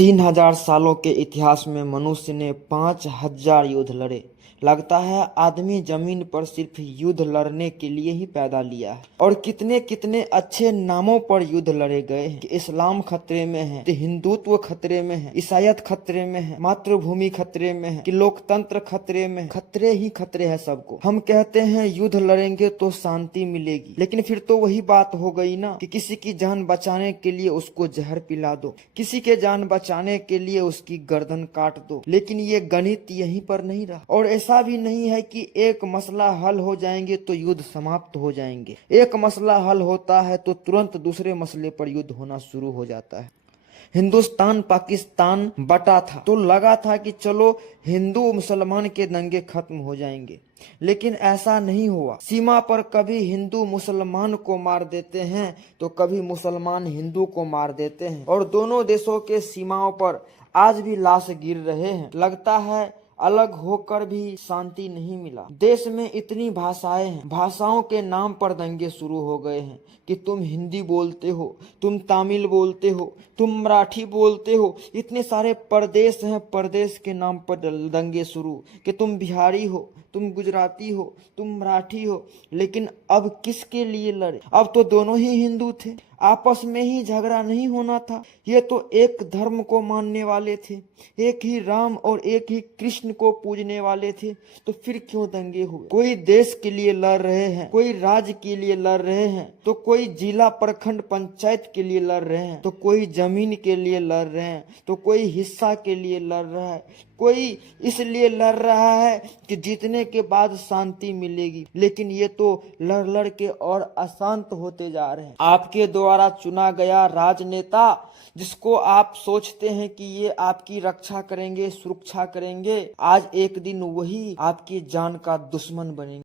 3000 सालों के इतिहास में मनुष्य ने 5000 युद्ध लड़े। लगता है आदमी जमीन पर सिर्फ युद्ध लड़ने के लिए ही पैदा लिया है। और कितने कितने अच्छे नामों पर युद्ध लड़े गए हैं कि इस्लाम खतरे में है, कि हिंदुत्व खतरे में है, ईसाईयत खतरे में है, मातृभूमि खतरे में है, कि लोकतंत्र खतरे में है। खतरे ही खतरे है सबको। हम कहते हैं युद्ध लड़ेंगे तो शांति मिलेगी, लेकिन फिर तो वही बात हो गई ना कि किसी की जान बचाने के लिए उसको जहर पिला दो, किसी के जान बचाने के लिए उसकी गर्दन काट दो। लेकिन ये गणित यहीं पर नहीं रहा। और ऐसा भी नहीं है कि एक मसला हल हो जाएंगे तो युद्ध समाप्त हो जाएंगे। एक मसला हल होता है तो तुरंत दूसरे मसले पर युद्ध होना शुरू हो जाता है। हिंदुस्तान पाकिस्तान बटा था तो लगा था कि चलो हिंदू मुसलमान के दंगे खत्म हो जाएंगे, लेकिन ऐसा नहीं हुआ। सीमा पर कभी हिंदू मुसलमान को मार देते हैं तो कभी मुसलमान हिंदू को मार देते हैं, और दोनों देशों के सीमाओं पर आज भी लाश गिर रहे हैं। लगता है अलग होकर भी शांति नहीं मिला। देश में इतनी भाषाएं हैं, भाषाओं के नाम पर दंगे शुरू हो गए हैं कि तुम हिंदी बोलते हो, तुम तमिल बोलते हो, तुम मराठी बोलते हो। इतने सारे प्रदेश हैं, प्रदेश के नाम पर दंगे शुरू कि तुम बिहारी हो, तुम गुजराती हो, तुम मराठी हो। लेकिन अब किसके लिए लड़े? अब तो दोनों ही हिंदू थे, आपस में ही झगड़ा नहीं होना था। ये तो एक धर्म को मानने वाले थे, एक ही राम और एक ही कृष्ण को पूजने वाले थे। तो फिर क्यों दंगे हुए? कोई देश के लिए लड़ रहे हैं, कोई राज्य के लिए लड़ रहे हैं, तो कोई जिला प्रखंड पंचायत के लिए लड़ रहे हैं, तो कोई जमीन के लिए लड़ रहे हैं, तो कोई हिस्सा के लिए लड़ रहा है, कोई इसलिए लड़ रहा है कि जीतने के बाद शांति मिलेगी। लेकिन ये तो लड़ लड़ के और अशांत होते जा रहे हैं। आपके द्वारा चुना गया राजनेता, जिसको आप सोचते हैं कि ये आपकी रक्षा करेंगे, सुरक्षा करेंगे, आज एक दिन वही आपकी जान का दुश्मन बनेंगे।